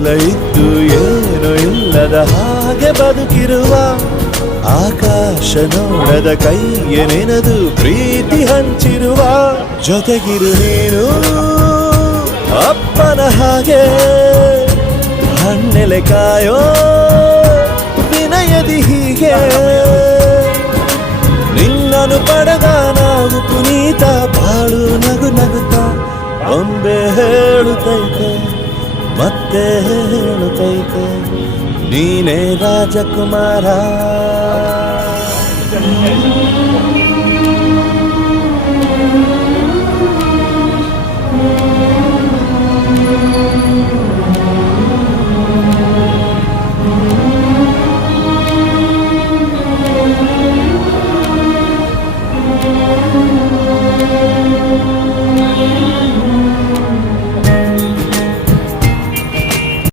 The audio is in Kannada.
ಎಲ್ಲ ಇದ್ದು ಏನು ಇಲ್ಲದ ಹಾಗೆ ಬದುಕಿರುವ ಆಕಾಶ ನೋಡದ ಕೈಯ ನೆನೆದು ಪ್ರೀತಿ ಹಂಚಿರುವ ಜೊತೆಗಿರು ನೀನು ಅಪ್ಪನ ಹಾಗೆ ಹಣ್ಣೆಲೆ ಕಾಯೋ ವಿನಯದಿ ಹೀಗೆ ನಿನ್ನನು ಪಡೆದ ನಾವು ಪುನೀತ ಬಾಳು ನಗು ನಗುತ್ತಾ ಬೊಂಬೆ ಹೇಳುತ್ತೈತೆ ಮತ್ತೆ ಹೇಳುತ್ತೈತೆ ನೀನೇ ರಾಜಕುಮಾರ.